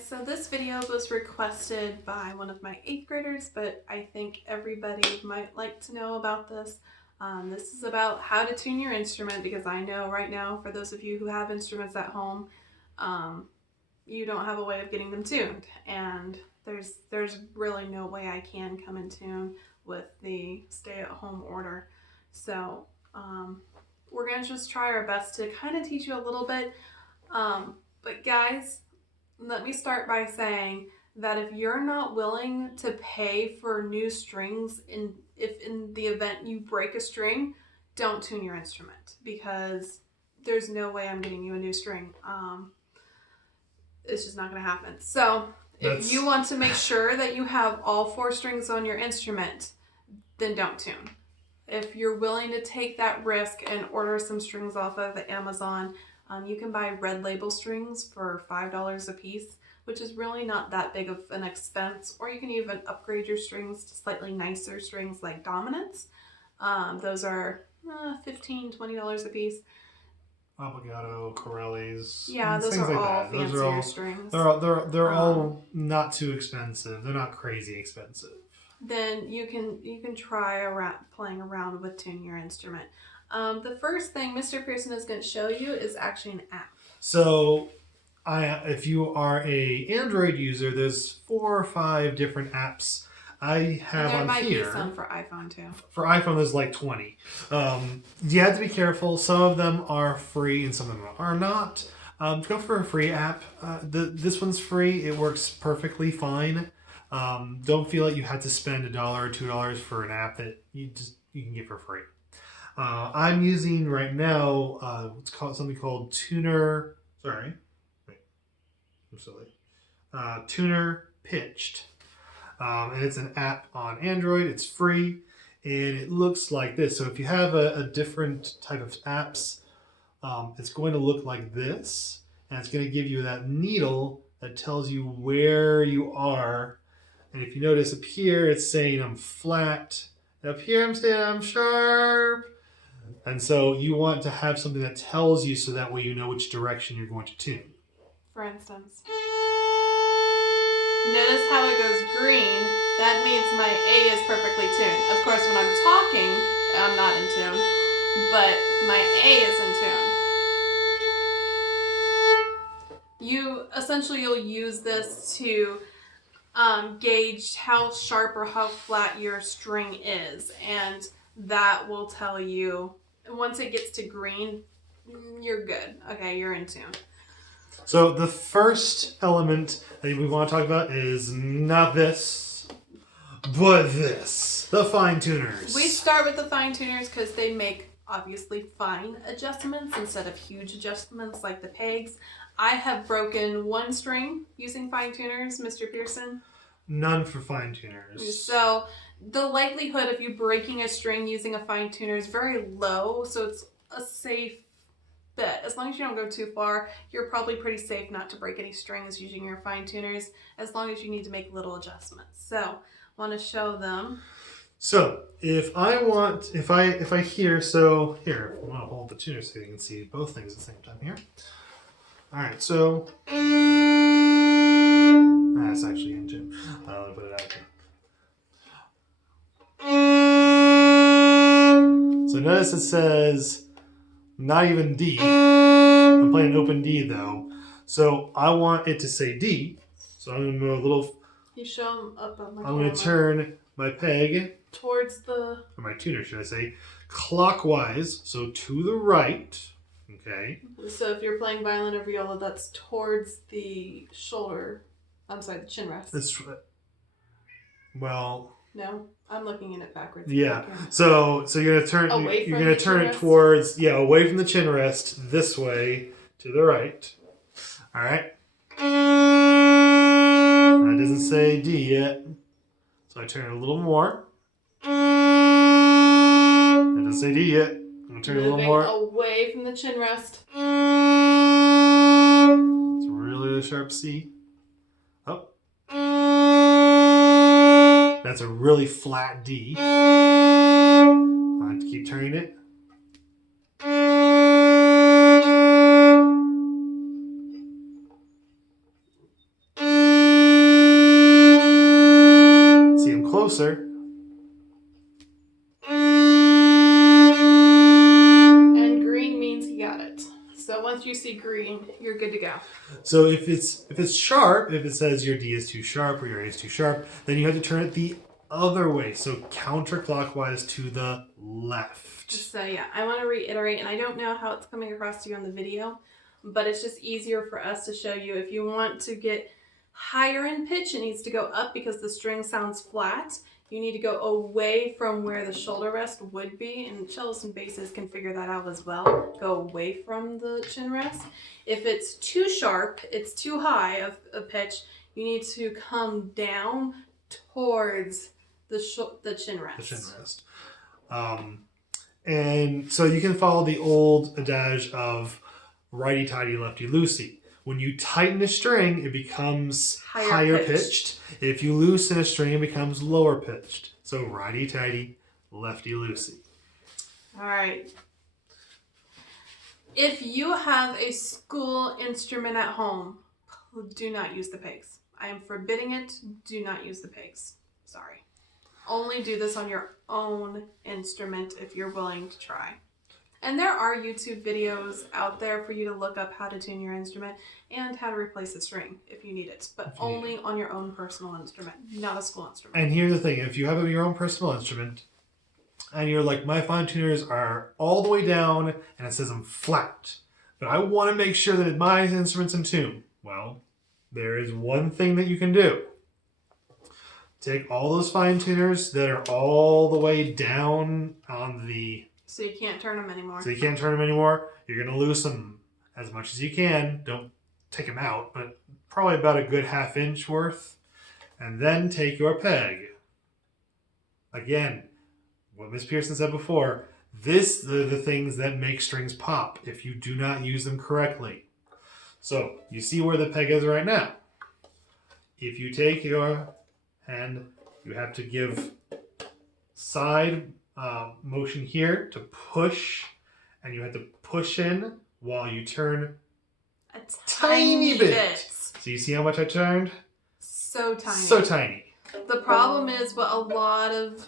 guys, so this video was requested by one of my 8th graders, but I think everybody might like to know about this. This is about how to tune your instrument, because I know right now, for those of you who have instruments at home, you don't have a way of getting them tuned, and there's really no way I can come in tune with the stay-at-home order. So we're gonna just try our best to kind of teach you a little bit. But guys, let me start by saying that if you're not willing to pay for new strings, if in the event you break a string, don't tune your instrument, because there's no way I'm getting you a new string. It's just not going to happen. So if you want to make sure that you have all 4 strings on your instrument, then don't tune. If you're willing to take that risk and order some strings off of Amazon, you can buy red label strings for $5 a piece, which is really not that big of an expense. Or you can even upgrade your strings to slightly nicer strings like dominants. Those are $15, $20 a piece. Obbligato, Corellis, yeah, those things are like all that. fancier Those are all strings. They're all not too expensive. They're not crazy expensive. Then you can try playing around with tuning your instrument. The first thing Mr. Pearson is going to show you is actually an app. So, if you are a Android user, there's 4 or 5 different apps I have on here. There might be some for iPhone too. For iPhone, there's like 20. You have to be careful. Some of them are free and some of them are not. Go for a free app. This one's free. It works perfectly fine. Don't feel like you had to spend $1 or $2 for an app that you can get for free. I'm using right now something called Tuner. Sorry, wait, I'm silly. Tuner Pitched, and it's an app on Android. It's free, and it looks like this. So if you have a different type of apps, it's going to look like this, and it's going to give you that needle that tells you where you are. And if you notice up here, it's saying I'm flat. And up here, I'm saying I'm sharp. And so you want to have something that tells you, so that way you know which direction you're going to tune. For instance, notice how it goes green. That means my A is perfectly tuned. Of course, when I'm talking, I'm not in tune, but my A is in tune. You'll use this to gauge how sharp or how flat your string is, and that will tell you, once it gets to green, you're good. Okay, you're in tune. So the first element that we want to talk about is not this, but this. The fine tuners. We start with the fine tuners because they make, obviously, fine adjustments instead of huge adjustments like the pegs. I have broken 1 string using fine tuners, Mr. Pearson. None for fine tuners. So the likelihood of you breaking a string using a fine tuner is very low, so it's a safe bet. As long as you don't go too far, you're probably pretty safe not to break any strings using your fine tuners, as long as you need to make little adjustments. So I want to show them. So if I hear, so here, I want to hold the tuner so you can see both things at the same time here. All right, so that's actually in tune. Let me put it out here. So notice it says not even D. I'm playing open D though. So I want it to say D. So I'm going to move a little. You show them up on the I'm going to turn my peg towards the, or my tuner, should I say, clockwise. So to the right. Okay. So if you're playing violin or viola, that's towards the shoulder. I'm sorry, the chin rest. That's well. No, I'm looking in it backwards. Yeah. So you're gonna turn. Away you're from gonna the turn chin it rest? towards away from the chin rest this way to the right. All right. That doesn't say D yet, so I turn it a little more. That doesn't say D yet. I'm gonna turn it a little more. Away from the chin rest. It's really sharp C. Oh. That's a really flat D. I have to keep turning it. you see green, you're good to go. So if it's sharp, if it says your D is too sharp or your A is too sharp, then you have to turn it the other way. So counterclockwise to the left. So yeah, I want to reiterate, and I don't know how it's coming across to you on the video, but it's just easier for us to show you. If you want to get higher in pitch, it needs to go up because the string sounds flat. You need to go away from where the shoulder rest would be, and cellos and basses can figure that out as well. Go away from the chin rest. If it's too sharp, it's too high of a pitch, you need to come down towards the chin rest. The chin rest. And so you can follow the old adage of righty-tighty, lefty-loosey. When you tighten a string, it becomes higher pitched. If you loosen a string, it becomes lower pitched. So righty-tighty, lefty-loosey. All right. If you have a school instrument at home, do not use the pegs. I am forbidding it. Do not use the pegs. Sorry. Only do this on your own instrument if you're willing to try. And there are YouTube videos out there for you to look up how to tune your instrument and how to replace a string if you need it, but only on your own personal instrument, not a school instrument. And here's the thing, if you have your own personal instrument and you're like, my fine tuners are all the way down and it says I'm flat, but I want to make sure that my instrument's in tune. Well, there is one thing that you can do. Take all those fine tuners that are all the way down on the... So you can't turn them anymore. So you can't turn them anymore. You're going to loosen them as much as you can. Don't take them out, but probably about a good 1/2 inch worth. And then take your peg. Again, what Miss Pearson said before, this are the things that make strings pop if you do not use them correctly. So you see where the peg is right now. If you take your hand, you have to give side motion here to push, and you have to push in while you turn a tiny bit. So you see how much I turned? So tiny. So tiny. The problem is what a lot of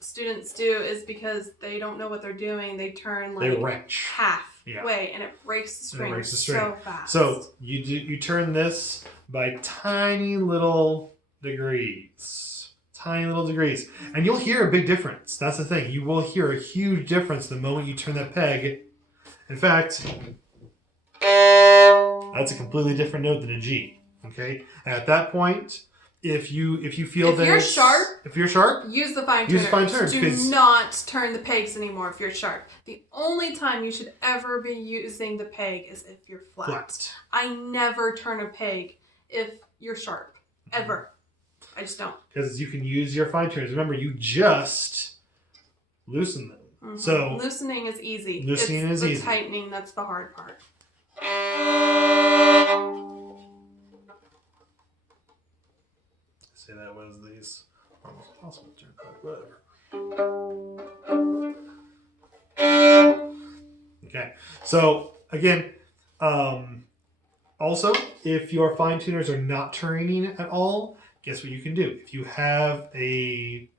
students do is because they don't know what they're doing, they turn like they wrench halfway and it breaks the string, so fast. So you turn this by tiny little degrees. Tiny little degrees. And you'll hear a big difference. That's the thing. You will hear a huge difference the moment you turn that peg. In fact, that's a completely different note than a G. Okay? And at that point, if you feel that if you're sharp, use the fine tuners. Do not turn the pegs anymore if you're sharp. The only time you should ever be using the peg is if you're flat. I never turn a peg if you're sharp. Ever. I just don't. Because you can use your fine tuners. Remember, you just loosen them. Mm-hmm. So loosening is easy. Loosening is easy. The tightening, that's the hard part. Say that was these almost possible to turn, whatever. Okay. So again, also, if your fine tuners are not turning at all, guess what you can do? If you have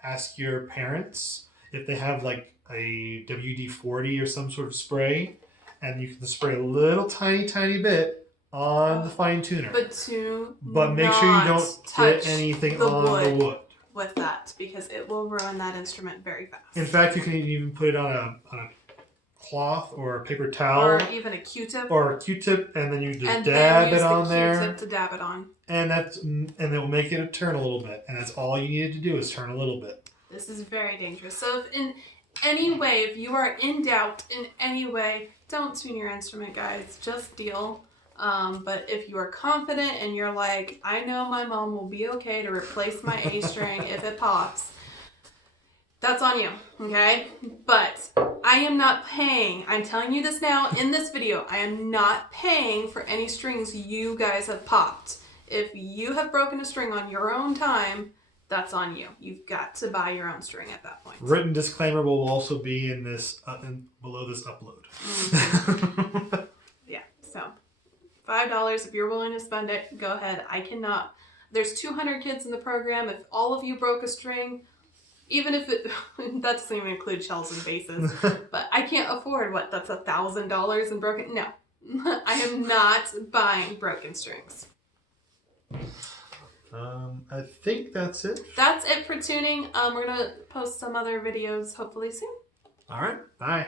ask your parents if they have like a WD-40 or some sort of spray, and you can spray a little tiny bit on the fine tuner. But make sure you don't get anything on the wood with that, because it will ruin that instrument very fast. In fact, you can even put it on a cloth or a paper towel, or even a Q-tip, and then you just dab it on there. Q-tip to dab it on, and it will make it turn a little bit, and that's all you needed to do is turn a little bit. This is very dangerous. So if in any way, if you are in doubt in any way, don't tune your instrument, guys. Just deal. But if you are confident and you're like, I know my mom will be okay to replace my A string if it pops, that's on you, okay? But I am not paying, I'm telling you this now in this video, I am not paying for any strings you guys have popped. If you have broken a string on your own time, that's on you. You've got to buy your own string at that point. Written disclaimer will also be in this below this upload. Mm-hmm. Yeah, so $5 if you're willing to spend it, go ahead. I cannot. There's 200 kids in the program. If all of you broke a string, even if it, that doesn't even include shells and basses, but I can't afford, that's $1,000 in broken, no. I am not buying broken strings. I think that's it. That's it for tuning. We're going to post some other videos hopefully soon. All right. Bye.